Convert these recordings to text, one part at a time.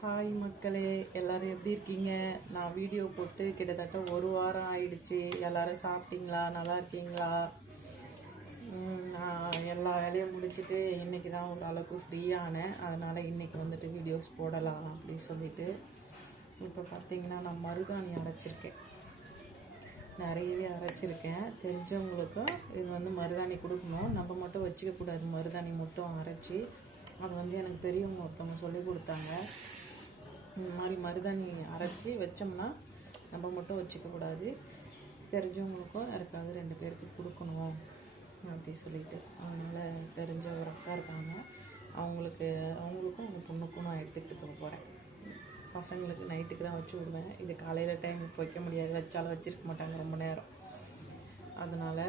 Hi மக்களே, எல்லோரும் எப்படி இருக்கீங்க? நான் வீடியோ போட்டு கிட்டத்தட்ட ஒரு வாரம் ஆயிடுச்சு. எல்லோரும் சாப்பிட்டீங்களா? நல்லா இருக்கீங்களா? நான் எல்லா வேலையும் முடிச்சுட்டு இன்றைக்கி தான் ஒரு அளவுக்கு ஃப்ரீயானேன். அதனால் இன்றைக்கி வந்துட்டு வீடியோஸ் போடலாம் அப்படின்னு சொல்லிட்டு இப்போ பார்த்தீங்கன்னா நான் மருதாணி அரைச்சிருக்கேன். நிறையவே அரைச்சிருக்கேன். தெரிஞ்சவங்களுக்கும் இது வந்து மருதாணி கொடுக்கணும், நம்ம மட்டும் வச்சுக்கக்கூடாது. மருதாணி மட்டும் அரைச்சி அது வந்து எனக்கு பெரியவங்க ஒருத்தவங்க சொல்லி கொடுத்தாங்க. இந்த மாதிரி மருதாணி அரைச்சி வச்சோம்னா நம்ம மட்டும் வச்சுக்கக்கூடாது, தெரிஞ்சவங்களுக்கும் யாருக்காவது 2 பேருக்கு கொடுக்கணும் அப்படி சொல்லிட்டு. அதனால் தெரிஞ்ச ஒரு அக்கா இருக்காங்க, அவங்களுக்கும் அவங்க பொண்ணுக்கும் நான் எடுத்துக்கிட்டு போக போகிறேன். பசங்களுக்கு நைட்டுக்கு தான் வச்சு விடுவேன். இது காலையில் டைமுக்கு வைக்க முடியாது, வச்சாலும் வச்சுருக்க மாட்டாங்க ரொம்ப நேரம். அதனால்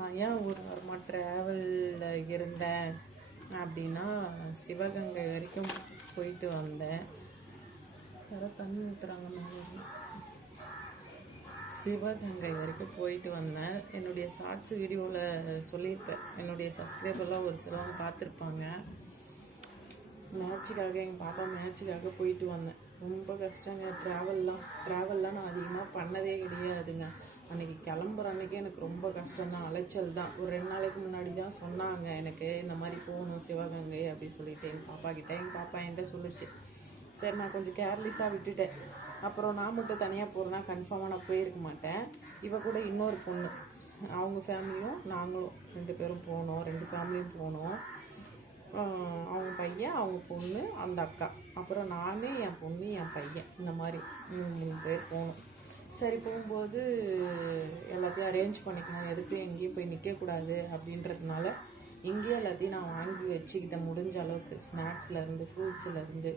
நான் ஏன் ஒரு வாரமாக ட்ராவலில் இருந்தேன் அப்படின்னா, சிவகங்கை வரைக்கும் போயிட்டு வந்தேன். யாரோ தண்ணி ஊற்றுறாங்க. சிவகங்கை வரைக்கும் போயிட்டு வந்தேன். என்னுடைய ஷார்ட்ஸ் வீடியோவில் சொல்லியிருப்பேன். என்னுடைய சப்ஸ்கிரைபர்லாம் ஒரு சிலவங்க பார்த்துருப்பாங்க. மேட்சுக்காக எங்கள் பாப்பா மேட்சுக்காக போயிட்டு வந்தேன். ரொம்ப கஷ்டங்க. ட்ராவல்லாம் நான் அதிகமாக பண்ணதே கிடையாதுங்க. அன்றைக்கி கிளம்புற அன்றைக்கி எனக்கு ரொம்ப கஷ்டம்தான், அலைச்சல் தான். ஒரு 2 நாளைக்கு முன்னாடி தான் சொன்னாங்க எனக்கு இந்த மாதிரி போகணும் சிவகங்கை அப்படின்னு சொல்லிட்டு எங்கள் பாப்பா என்கிட்ட சொல்லிச்சு. சரி, நான் கொஞ்சம் கேர்லெஸ்ஸாக விட்டுட்டேன். அப்புறம் நான் மட்டும் தனியாக போகிறேன்னா கன்ஃபார்மாக நான் போயிருக்க மாட்டேன். இவ கூட இன்னொரு பொண்ணு, அவங்க ஃபேமிலியும் நாங்களும் 2 பேரும் போனோம். 2 ஃபேமிலியும் போனோம். அவங்க பையன், அவங்க பொண்ணு, அந்த அக்கா, அப்புறம் நான், என் பொண்ணு, என் பையன், இந்த மாதிரி 3 பேர் போனோம். சரி, போகும்போது எல்லாத்தையும் அரேஞ்ச் பண்ணிக்கணும், எதுக்கும் எங்கேயும் போய் நிற்கக்கூடாது அப்படின்றதுனால இங்கேயே எல்லாத்தையும் நான் வாங்கி வச்சுக்கிட்டேன். முடிஞ்ச அளவுக்கு ஸ்நாக்ஸ்லேருந்து ஃப்ரூட்ஸ்லேருந்து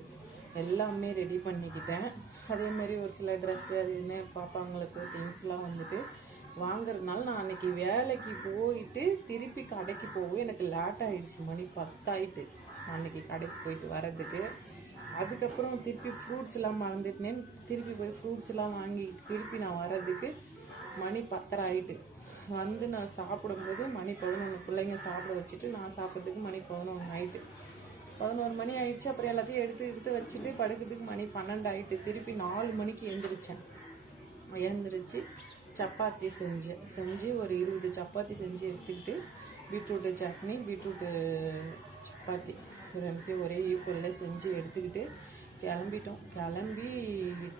எல்லாமே ரெடி பண்ணிக்கிட்டேன். அதேமாரி ஒரு சில ட்ரெஸ்ஸு அதுவுமே பாப்பாங்களுக்கு திங்ஸ்லாம் வந்துட்டு வாங்குறதுனால நான் அன்றைக்கி வேலைக்கு போயிட்டு திருப்பி கடைக்கு போகும் எனக்கு லேட் ஆகிடுச்சு. மணி 10 ஆகிட்டு அன்றைக்கி கடைக்கு போயிட்டு வர்றதுக்கு. அதுக்கப்புறம் திருப்பி ஃப்ரூட்ஸ்லாம் மறந்துட்டேன். திருப்பி போய் ஃப்ரூட்ஸ்லாம் வாங்கிட்டு திருப்பி நான் வர்றதுக்கு மணி 10:30 ஆகிட்டு. வந்து நான் சாப்பிடும்போது மணி 11. பிள்ளைங்க சாப்பிட வச்சுட்டு நான் சாப்பிட்றதுக்கு மணி 11 ஆகிட்டு. 11 மணி ஆகிடுச்சு. அப்புறம் எல்லாத்தையும் எடுத்து வச்சுட்டு படுக்கிறதுக்கு மணி 12 ஆகிட்டு. திருப்பி 4 மணிக்கு எழுந்திரிச்சு சப்பாத்தி செஞ்சு ஒரு 20 சப்பாத்தி செஞ்சு எடுத்துக்கிட்டு பீட்ரூட்டு சட்னி, பீட்ரூட்டு சப்பாத்தி 2 ஒரே ஈக்குவலில் செஞ்சு எடுத்துக்கிட்டு கிளம்பிட்டோம். கிளம்பி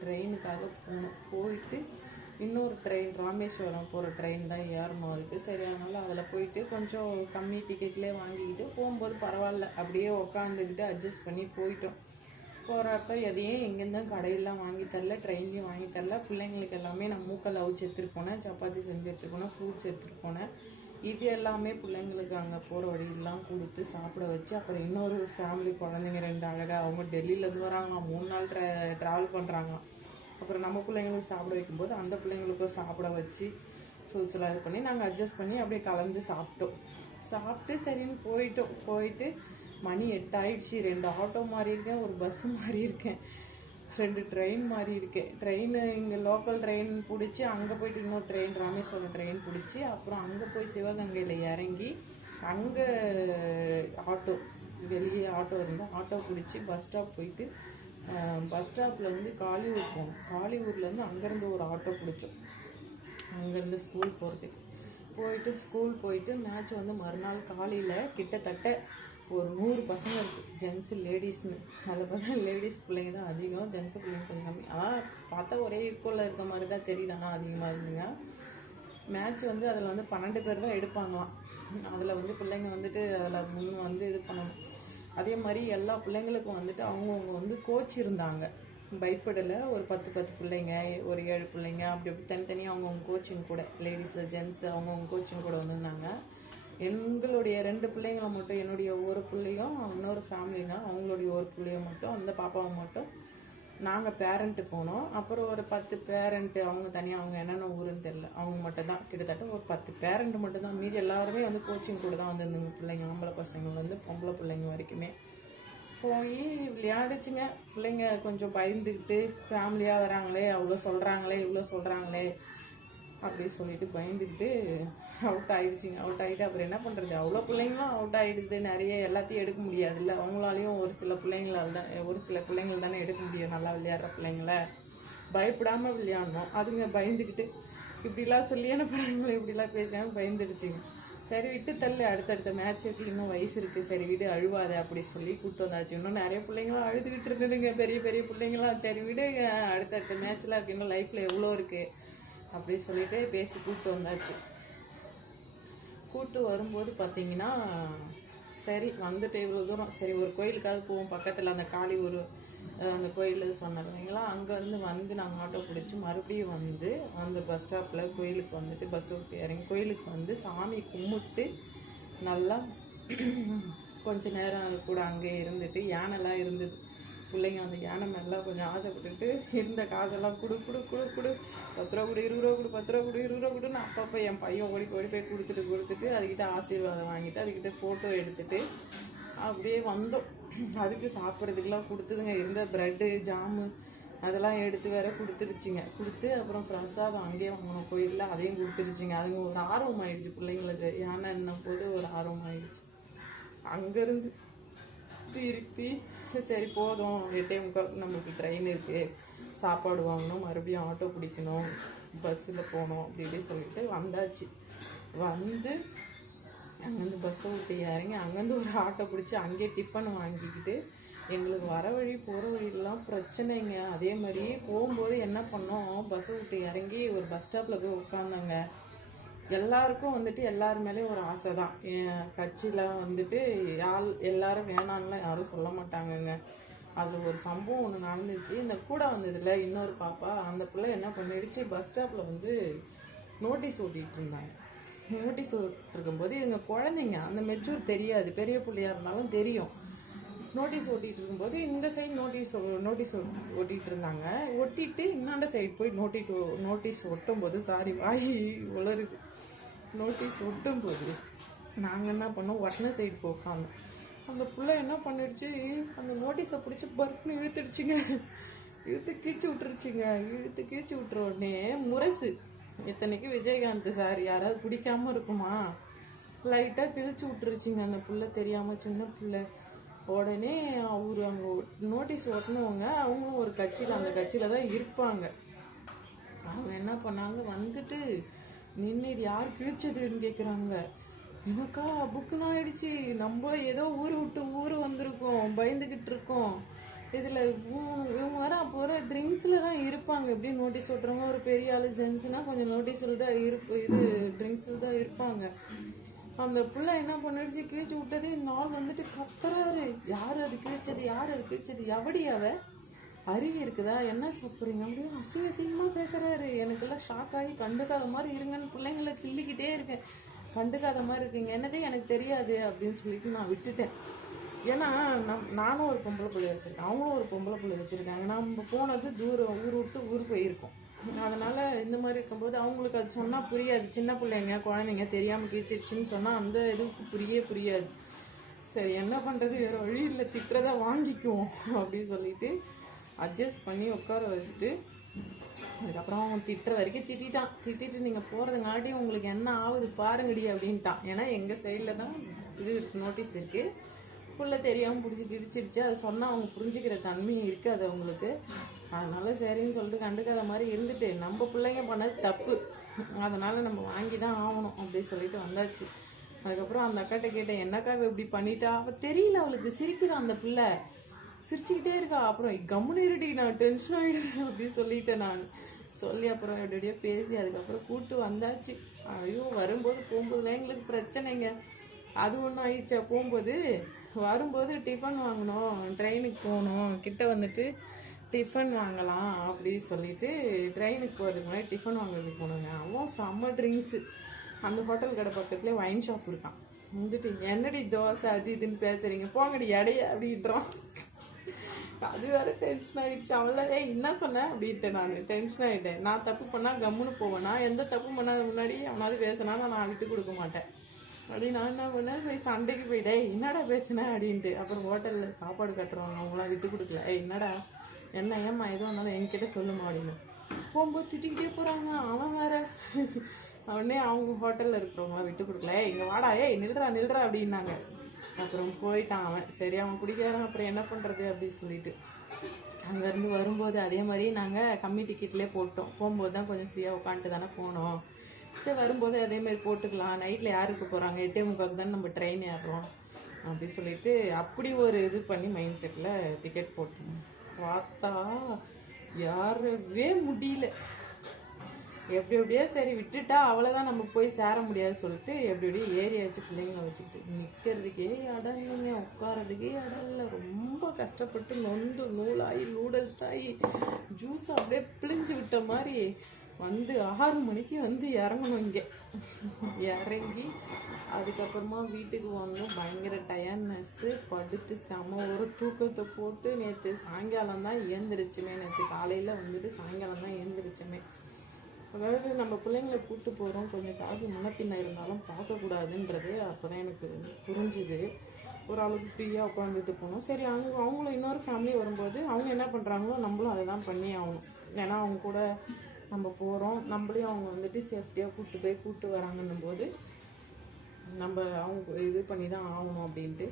ட்ரெயினுக்காக போயிட்டு இன்னொரு ட்ரெயின், ராமேஸ்வரம் போகிற ட்ரெயின் தான் ஏறணும். அதுக்கு சரி, அதனால் அதில் போயிட்டு கொஞ்சம் கம்மி டிக்கெட்லேயே வாங்கிக்கிட்டு போகும்போது பரவாயில்ல, அப்படியே உக்காந்துக்கிட்டு அட்ஜஸ்ட் பண்ணி போயிட்டோம். போகிறப்ப எதையும் எங்கேருந்தும் கடையெல்லாம் வாங்கி தரல, ட்ரெயின்லேயும் வாங்கி தரல. பிள்ளைங்களுக்கு எல்லாமே நான் மூக்கல் அவிச்சு எடுத்துகிட்டு போனேன், சப்பாத்தி செஞ்சு எடுத்துகிட்டு போனேன், ஃப்ரூட்ஸ் எடுத்துகிட்டு போனேன். இது எல்லாமே பிள்ளைங்களுக்கு அங்கே போகிற வழியெல்லாம் கொடுத்து சாப்பிட வச்சு, அப்புறம் இன்னொரு ஃபேமிலி குழந்தைங்க 2 அழகாக, அவங்க டெல்லியிலேருந்து வராங்க, 3 நாள் ட்ராவல் பண்ணுறாங்க. அப்புறம் நம்ம பிள்ளைங்களுக்கு சாப்பிட வைக்கும்போது அந்த பிள்ளைங்களுக்கும் சாப்பிட வச்சு ஃப்ரூட்ஸ்லாம் இது பண்ணி நாங்கள் அட்ஜஸ்ட் பண்ணி அப்படியே கலந்து சாப்பிட்டு சரின்னு போயிட்டு மணி 8 ஆகிடுச்சு. 2 ஆட்டோ மாறி இருக்கேன், ஒரு பஸ்ஸு மாறி இருக்கேன், 2 ட்ரெயின் மாறி இருக்கேன். ட்ரெயின் இங்கே லோக்கல் ட்ரெயின் பிடிச்சி அங்கே போய்ட்டு இன்னொரு ட்ரெயின், ராமேஸ்வரம் ட்ரெயின் பிடிச்சி அப்புறம் அங்கே போய் சிவகங்கையில் இறங்கி அங்கே ஆட்டோ, வெளியே ஆட்டோ இருந்தால் ஆட்டோ பிடிச்சி பஸ் ஸ்டாப் போயிட்டு பஸ் ஸ்டாப்பில் வந்து காலியூர் போனோம். காலியூர்லேருந்து அங்கேருந்து ஒரு ஆட்டோ பிடிச்சோம், அங்கேருந்து ஸ்கூல் போயிட்டு மேட்ச் வந்து மறுநாள் காலையில் கிட்டத்தட்ட ஒரு 100 பசங்க இருக்குது, ஜென்ஸு லேடிஸ்னு. அதில் பார்த்தா லேடிஸ் பிள்ளைங்க தான் அதிகம், ஜென்ஸு பிள்ளைங்க கொஞ்சம் கம்மி. ஆனால் பார்த்தா ஒரே ஈக்குவலில் இருக்க மாதிரி தான் தெரியுது, ஆனால் அதிகமாக இருந்துங்க. மேட்ச் வந்து அதில் வந்து 12 பேர் தான் எடுப்பாங்களாம். அதில் வந்து பிள்ளைங்க வந்துட்டு அதில் முன் வந்து இது பண்ணணும். அதே மாதிரி எல்லா பிள்ளைங்களுக்கும் வந்துட்டு அவங்கவுங்க வந்து கோச் இருந்தாங்க. பயப்படலை. ஒரு 10 பிள்ளைங்க, ஒரு 7 பிள்ளைங்க, அப்படி தனித்தனியாக அவங்கவுங்க கோச்சிங் கூட, லேடிஸு ஜென்ஸு அவங்கவுங்க கோச்சிங் கூட வந்திருந்தாங்க. எங்களுடைய 2 பிள்ளைங்களை மட்டும், என்னுடைய ஒரு பிள்ளையும் இன்னொரு ஃபேமிலினா அவங்களுடைய ஒரு பிள்ளையும் மட்டும், அந்த பாப்பாவை மட்டும் நாங்கள் பேரண்ட்டு போனோம். அப்புறம் ஒரு 10 பேரண்ட்டு, அவங்க தனியாக, அவங்க என்னென்ன ஊருன்னு தெரில, அவங்க மட்டும் தான், கிட்டத்தட்ட ஒரு 10 பேரண்ட்டு மட்டும் தான். மீதி எல்லாருமே வந்து கோச்சிங் கூட தான் வந்திருந்தாங்க. பிள்ளைங்க, ஆம்பளை பசங்கள்லேருந்து பொம்பளை பிள்ளைங்க வரைக்குமே போய் விளையாடுச்சுங்க. பிள்ளைங்க கொஞ்சம் பயந்துக்கிட்டு, ஃபேமிலியாக வராங்களே, அவ்வளோ சொல்கிறாங்களே, இவ்வளோ சொல்கிறாங்களே அப்படி சொல்லிட்டு பயந்துக்கிட்டு அவுட் ஆகிடுச்சிங்க. அவுட் ஆகிட்டு அப்புறம் என்ன பண்ணுறது, அவ்வளோ பிள்ளைங்களும் அவுட் ஆகிடுது. நிறைய எல்லாத்தையும் எடுக்க முடியாதுல்ல, அவங்களாலையும் ஒரு சில பிள்ளைங்கள் தானே எடுக்க முடியும். நல்லா விளையாடுற பிள்ளைங்கள பயப்படாமல் விளையாடணும். அதுங்க பயந்துக்கிட்டு இப்படிலாம் சொல்லி என்ன பண்ணுறாங்களோ, இப்படிலாம் பேசாமல் பயந்துடுச்சிங்க. சரி விட்டு தள்ளு, அடுத்தடுத்த மேட்ச்சுக்கு இன்னும் வயசு இருக்குது, சரி விடு அழுவாத அப்படி சொல்லி கூப்பிட்டு வந்தாச்சு. இன்னும் நிறைய பிள்ளைங்களாம் அழுதுகிட்டு இருந்ததுங்க, பெரிய பெரிய பிள்ளைங்களாம். சரி விடு, அடுத்தடுத்த மேட்ச்லாம் இருக்குது, இன்னும் லைஃப்பில் எவ்வளோ இருக்குது அப்படி சொல்லிட்டு பேசி கூப்பிட்டு வந்தாச்சு. கூப்பிட்டு வரும்போது பார்த்தீங்கன்னா சரி வந்துட்டு இவ்வளோ தூரம், சரி ஒரு கோயிலுக்காவது போவோம் பக்கத்தில், அந்த காளி ஒரு அந்த கோயில் சொன்னார் இல்லைங்களா, அங்கேருந்து வந்து நாங்கள் ஆட்டோ பிடிச்சி மறுபடியும் வந்து அந்த பஸ் ஸ்டாப்பில் கோயிலுக்கு வந்துட்டு பஸ் விட்டு இறங்கி கோயிலுக்கு வந்து சாமி கும்பிட்டு நல்லா கொஞ்ச நேரம் அது கூட அங்கே இருந்துட்டு, யானைலாம் இருந்தது, பிள்ளைங்க அந்த யானை மேலாம் கொஞ்சம் ஆசைப்பட்டுட்டு இருந்த காசெல்லாம் கொடு 10 ரூபா கொடு, 20 ரூபா கொடு, 10 ரூபா கொடு, 20 ரூபா கொடுன்னு அப்பப்போ என் பையன் ஓடி போய் கொடுத்துட்டு அதுக்கிட்ட ஆசீர்வாதம் வாங்கிட்டு அதுக்கிட்ட ஃபோட்டோ எடுத்துகிட்டு அப்படியே வந்தோம். அதுக்கு சாப்பிட்றதுக்கெலாம் கொடுத்துதுங்க, இருந்த ப்ரெட்டு ஜாமு அதெல்லாம் எடுத்து வேற கொடுத்துருச்சிங்க. கொடுத்து அப்புறம் பிரசாதம் அங்கேயே வாங்கணும் கோயிலில், அதையும் கொடுத்துருச்சிங்க. அதுங்க ஒரு ஆர்வம் ஆயிடுச்சு பிள்ளைங்களுக்கு, யானைன்னும் போது ஒரு ஆர்வம் ஆயிடுச்சு. அங்கேருந்து திருப்பி சரி போதும், 8:45 நம்மளுக்கு ட்ரெயின் இருக்குது, சாப்பாடு வாங்கணும், மறுபடியும் ஆட்டோ பிடிக்கணும், பஸ்ஸில் போகணும் அப்படி சொல்லிட்டு வந்தாச்சு. வந்து அங்கேருந்து பஸ்ஸை விட்டு இறங்கி அங்கேருந்து ஒரு ஆட்டோ பிடிச்சி அங்கேயே டிஃபன் வாங்கிக்கிட்டு, எங்களுக்கு வர வழி போகிற வழியெல்லாம் பிரச்சனைங்க. அதே மாதிரி போகும்போது என்ன பண்ணோம், பஸ்ஸை விட்டு இறங்கி ஒரு பஸ் ஸ்டாப்பில் போய் உட்காந்தாங்க. எல்லாருக்கும் வந்துட்டு எல்லாரு மேலேயும் ஒரு ஆசை தான், என் கட்சியில் வந்துட்டு எல்லாரும் வேணான்லாம் யாரும் சொல்ல மாட்டாங்கங்க. அது ஒரு சம்பவம் ஒன்று நடந்துச்சு. இந்த கூட வந்ததில்ல இன்னொரு பாப்பா, அந்த பிள்ளை என்ன பண்ணிடுச்சு, பஸ் ஸ்டாப்பில் வந்து நோட்டீஸ் ஓட்டிகிட்டு இருந்தாங்க. நோட்டீஸ் ஓட்டிருக்கும்போது இதுங்க குழந்தைங்க, அந்த மெச்சூர் தெரியாது, பெரிய பிள்ளையாக இருந்தாலும் தெரியும். நோட்டீஸ் ஓட்டிகிட்டு இருக்கும்போது இந்த சைடு நோட்டீஸ் ஓட்டிகிட்டு இருந்தாங்க. ஒட்டிட்டு இன்னாண்ட சைடு போய் நோட்டீஸ் ஒட்டும்போது வாய் உளருது. நோட்டீஸ் ஒட்டும்போது நாங்கள் என்ன பண்ணோம், ஒட்டின சைடு போய் உட்காந்தோம். அந்த பிள்ளை என்ன பண்ணிடுச்சு, அந்த நோட்டீஸை பிடிச்சி பர்க்குன்னு இழுத்துடுச்சிங்க. இழுத்து கீழ்ச்சி விட்டுற உடனே முரசு, இத்தனைக்கு விஜயகாந்த் சார், யாராவது பிடிக்காம இருக்குமா, லைட்டாக கிழிச்சு விட்டுருச்சிங்க அந்த பிள்ளை, தெரியாமல் சின்ன பிள்ளை. உடனே அவர் அங்கே நோட்டீஸ் ஒட்டினவங்க அவங்களும் ஒரு கட்சியில், அந்த கட்சியில் தான் இருப்பாங்க. அவங்க என்ன பண்ணாங்க, வந்துட்டு நின்று இது யார் கிழிச்சதுன்னு கேட்குறாங்க. எனக்கா புக்குன்னு ஆயிடுச்சு, நம்ம ஏதோ ஊர் விட்டு ஊர் வந்திருக்கோம், பயந்துக்கிட்டு இருக்கோம். இதில் இவங்க வர அப்போ வர ட்ரிங்க்ஸில் தான் இருப்பாங்க. எப்படி நோட்டீஸ் ஓட்டுறவங்க ஒரு பெரிய ஆள் ஜென்ஸுனால் கொஞ்சம் நோட்டீஸில் தான் ட்ரிங்க்ஸில் தான் இருப்பாங்க. அந்த பிள்ளை என்ன பண்ணிடுச்சு, கிழிச்சு விட்டது. இந்த ஆள் வந்துட்டு கத்துறாரு, யார் அது கிழிச்சது, எவடி அறிவி இருக்குதா, என்ன சாப்பிட்றீங்க அப்படின்னு அசிங்கமாக பேசுகிறாரு. எனக்கெல்லாம் ஷாக் ஆகி கண்டுக்காத மாதிரி இருங்கன்னு பிள்ளைங்களை கிள்ளிக்கிட்டே இருக்கேன். கண்டுக்காத மாதிரி இருக்கீங்க, என்னதே எனக்கு தெரியாது அப்படின்னு சொல்லிட்டு நான் விட்டுட்டேன். ஏன்னா நானும் ஒரு பொம்பளை பிள்ளை வச்சுருக்கேன், அவங்களும் ஒரு பொம்பளை பிள்ளை வச்சுருக்காங்க. நம்ம போனது தூரம், ஊர் விட்டு ஊர் போயிருக்கோம். அதனால் இந்த மாதிரி இருக்கும்போது அவங்களுக்கு அது சொன்னால் புரியாது. சின்ன பிள்ளைங்க குழந்தைங்க தெரியாமல் கீழ்ச்சிடுச்சின்னு சொன்னால் அந்த இதுக்கு புரியாது. சரி என்ன பண்ணுறது, வேறு வழி இல்லை, திட்டுறதா வாங்கிக்குவோம் அப்படின்னு சொல்லிட்டு அட்ஜஸ்ட் பண்ணி உட்கார வச்சுட்டு, அதுக்கப்புறம் அவன் திட்டுற வரைக்கும் திட்டிட்டு நீங்கள் போகிறதுங்காட்டி உங்களுக்கு என்ன ஆகுது பாருங்கடி அப்படின்ட்டான். ஏன்னா எங்கள் சைடில் தான் இது நோட்டீஸ் இருக்குது, புள்ள தெரியாமல் கிடிச்சிடுச்சு. அது சொன்னால் அவங்க புரிஞ்சுக்கிற தன்மை இருக்குது அது அவங்களுக்கு. அதனால சரின்னு சொல்லிட்டு கண்டுக்காத மாதிரி இருந்துட்டு, நம்ம பிள்ளைங்க பண்ணது தப்பு, அதனால் நம்ம வாங்கி தான் ஆகணும் அப்படின்னு சொல்லிட்டு வந்தாச்சு. அதுக்கப்புறம் அந்த அக்காட்ட கேட்டேன், என்னக்காக இப்படி பண்ணிட்டா, அவள் தெரியல, அவளுக்கு சிரிக்கிறான் அந்த பிள்ளை, சிரிச்சுக்கிட்டே இருக்கா. அப்புறம் கம்முன்னு இருடி, நான் டென்ஷன் ஆகிடுவேன் அப்படின்னு சொல்லிட்டேன். நான் சொல்லி அப்புறம் எப்படியோ பேசி அதுக்கப்புறம் கூப்பிட்டு வந்தாச்சு. ஐயோ வரும்போது போகும்போதுலாம் எங்களுக்கு பிரச்சனைங்க. அது ஒன்றும் ஆயிடுச்சா, வரும்போது டிஃபன் வாங்கணும், ட்ரெயினுக்கு போகணும், கிட்ட வந்துட்டு டிஃபன் வாங்கலாம் அப்படின்னு சொல்லிட்டு ட்ரெயினுக்கு போகிறதுக்கு முன்னாடி டிஃபன் வாங்குறதுக்கு போனோங்க. அவன் செம்ம ட்ரிங்க்ஸு. அந்த ஹோட்டல் கடை பக்கத்துலேயே வைன் ஷாப் இருக்கான். வந்துட்டு என்னடி தோசை அது இதுன்னு பேசுகிறீங்க, போங்கடி எடைய அப்படின்றான். அது வேறு டென்ஷன் ஆகிடுச்சு. அவள என்ன சொன்னேன் அப்படின்ட்டு நான் டென்ஷன் ஆகிட்டேன். நான் தப்பு பண்ணால் கம்முன்னு போவேன், நான் எந்த தப்பு பண்ணாத முன்னாடி அவனாவது பேசினா நான் விட்டு கொடுக்க மாட்டேன். அப்படி நான் என்ன பண்ணேன், போய் சண்டைக்கு போயிட்டேன், என்னடா பேசினேன் அப்படின்ட்டு. அப்புறம் ஹோட்டலில் சாப்பாடு கட்டுறவங்க அவங்களாம் விட்டு கொடுக்கல, என்னடா என்ன ஏம்மா எதுவும் வந்தாலும் என்கிட்ட சொல்லுமா அப்படின்னு. போகும்போது திட்டிக்கிட்டே போகிறாங்க. அவன் வேற அவனே அவங்க ஹோட்டலில் இருக்கிறவங்களாம் விட்டு கொடுக்கல, இங்கே வாடா ஏய் நில்றா நில்றா அப்படின்னாங்க. அப்புறம் போயிட்டான் அவன். சரி அவன் குடிக்காரன், அப்புறம் என்ன பண்ணுறது அப்படின்னு சொல்லிட்டு அங்கேருந்து வரும்போது அதே மாதிரி நாங்கள் கம்மி டிக்கெட்லேயே போட்டோம். போகும்போது தான் கொஞ்சம் ஃப்ரீயாக உட்காந்துட்டு தானே போனோம். சரி வரும்போது அதேமாதிரி போட்டுக்கலாம், நைட்டில் யாருக்கு போகிறாங்க 8:45 தானே நம்ம ட்ரெயின் ஏறுறோம் அப்படி சொல்லிட்டு அப்படி ஒரு இது பண்ணி மைண்ட் செட்டில் டிக்கெட் போட்டோம். பார்த்தா யாரவே முடியல. எப்படியே சரி விட்டுட்டா அவ்வளோதான், நம்ம போய் சேர முடியாது சொல்லிட்டு எப்படியே ஏரியாச்சு பிள்ளைங்களை வச்சுக்கிட்டு நிற்கிறதுக்கே இடம் இல்லைங்க, உட்காரதுக்கே இடம் இல்லை. ரொம்ப கஷ்டப்பட்டு நொந்து நூலாகி நூடுல்ஸ் ஆகி ஜூஸ் அப்படியே பிழிஞ்சு விட்ட மாதிரி வந்து 6 மணிக்கு வந்து இறங்கணும். இங்கே இறங்கி அதுக்கப்புறமா வீட்டுக்கு வந்தோம். பயங்கர டயர்ட்னஸ்ஸு, படுத்து செம ஒரு தூக்கத்தை போட்டு நேற்று சாயங்காலம் தான் ஏந்திரிச்சுமே. நேற்று காலையில் வந்துட்டு சாயங்காலம் தான் ஏந்திரிச்சோமே. அதாவது நம்ம பிள்ளைங்களை கூப்பிட்டு போகிறோம், கொஞ்சம் காசு முன்ன பின்ன இருந்தாலும் பார்க்கக்கூடாதுன்றது அப்போ தான் எனக்கு புரிஞ்சுது. ஒரு அளவுக்கு ஃப்ரீயாக உட்காந்துட்டு போகணும். சரி அவங்களும் இன்னொரு ஃபேமிலி வரும்போது அவங்க என்ன பண்ணுறாங்களோ நம்மளும் அதை தான் பண்ணி ஆகணும். ஏன்னா அவங்க கூட நம்ம போகிறோம், நம்மளையும் அவங்க வந்துட்டு சேஃப்டியாக கூப்பிட்டு வராங்கன்னும் போது நம்ம அவங்க இது பண்ணி தான் ஆகணும் அப்படின்ட்டு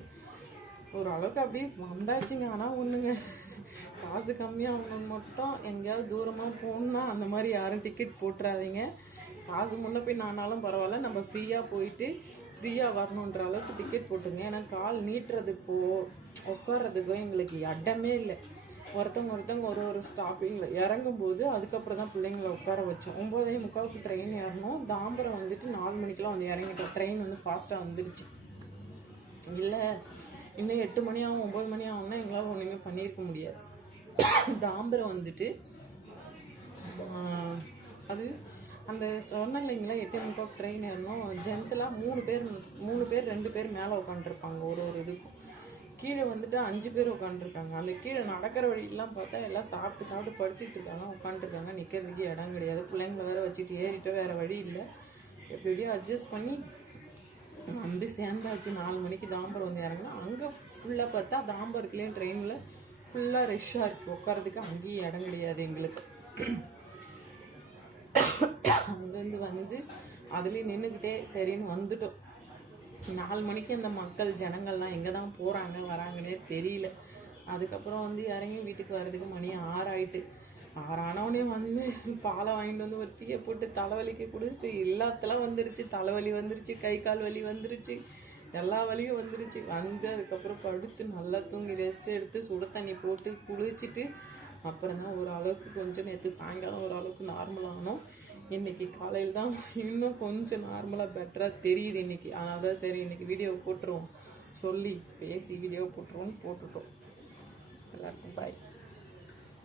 ஒரு அளவுக்கு அப்படியே வந்தாச்சுங்க. ஆனால் ஒன்றுங்க, காசு கம்மியாக அவங்க மட்டும் எங்கேயாவது தூரமாக போகணுன்னா அந்த மாதிரி யாரும் டிக்கெட் போட்டுறாதீங்க. காசு முன்ன போய் ஆனாலும் பரவாயில்ல, நம்ம ஃப்ரீயாக போயிட்டு ஃப்ரீயாக வரணுன்ற அளவுக்கு டிக்கெட் போட்டுங்க. ஏன்னா கால் நீட்டுறதுக்கோ உட்கார்றதுக்கோ எங்களுக்கு இடமே இல்லை. ஒருத்தவங்க ஒரு ஸ்டாப்பிங்கில் இறங்கும்போது அதுக்கப்புறம் தான் பிள்ளைங்களை உட்கார வச்சோம். 9:45 ட்ரெயின் ஏறணும். தாம்பரம் வந்துட்டு 4 மணிக்கெலாம் வந்து இறங்கிட்டோம். ட்ரெயின் வந்து ஃபாஸ்ட்டாக வந்துருச்சு. இல்லை இன்னும் 8 மணி ஆகும் 9 மணி ஆகும்னா எங்களால் ஒன்றுமே பண்ணியிருக்க முடியாது. தாம்பரம் வந்துட்டு அது அந்த சொன்ன இல்லைங்களா 8:45 ட்ரெயின் ஏறணும். ஜென்ஸ்லாம் 3 பேர் 2 பேர் மேலே உட்காந்துருப்பாங்க. ஒரு இதுக்கும் கீழே வந்துட்டு 5 பேர் உட்காந்துருக்காங்க. அந்த கீழே நடக்கிற வழியெல்லாம் பார்த்தா எல்லாம் சாப்பிட்டு படுத்திட்டு இருக்காங்க, உட்காந்துருக்காங்க. நிற்கிறதுக்கு இடம் கிடையாது. பிள்ளைங்களை வேறு வச்சுட்டு ஏறிட்டு வேறு வழி இல்லை. எப்படியோ அட்ஜஸ்ட் பண்ணி வந்து சேர்ந்தாச்சு. 4 மணிக்கு தாம்பரம் வந்து இறங்கினா அங்கே ஃபுல்லாக பார்த்தா தாம்பரத்துலேயே ட்ரெயினில் ஃபுல்லாக ரஷ்ஷாக இருக்குது. உட்காரதுக்கு அங்கேயும் இடம் கிடையாது எங்களுக்கு. அங்கேருந்து வந்து அதுலேயும் நின்றுக்கிட்டே சரின்னு வந்துட்டோம். 4 மணிக்கு இந்த ஜனங்கள்லாம் எங்கே தான் போகிறாங்க வராங்கன்னே தெரியல. அதுக்கப்புறம் வந்து இறங்கி வீட்டுக்கு வர்றதுக்கு மணி 6 ஆகிட்டு. 6 ஆனவுடனே வந்து பாலை வாங்கிட்டு வந்து ஒரு டீயை போட்டு தலைவலிக்கு குடிச்சிட்டு எல்லாத்தெல்லாம் வந்துருச்சு. தலைவலி வந்துருச்சு, கை கால் வலி வந்துருச்சு, எல்லா வலியும் வந்துருச்சு. வந்து அதுக்கப்புறம் படுத்து நல்லா தூங்கி ரெஸ்ட் எடுத்து சுடு தண்ணி போட்டு குளிச்சுட்டு அப்புறம் தான் ஒரு அளவுக்கு கொஞ்சம் நேற்று சாயங்காலம் ஒரு அளவுக்கு நார்மலாகணும். இன்றைக்கி காலையில் தான் இன்னும் கொஞ்சம் நார்மலாக பெட்டராக தெரியுது இன்றைக்கி. அதனால தான் சரி இன்றைக்கி வீடியோ போட்டுருவோம் சொல்லி பேசி வீடியோ போட்டுருவோம் போட்டுட்டோம். எல்லாருக்கும் பாய்.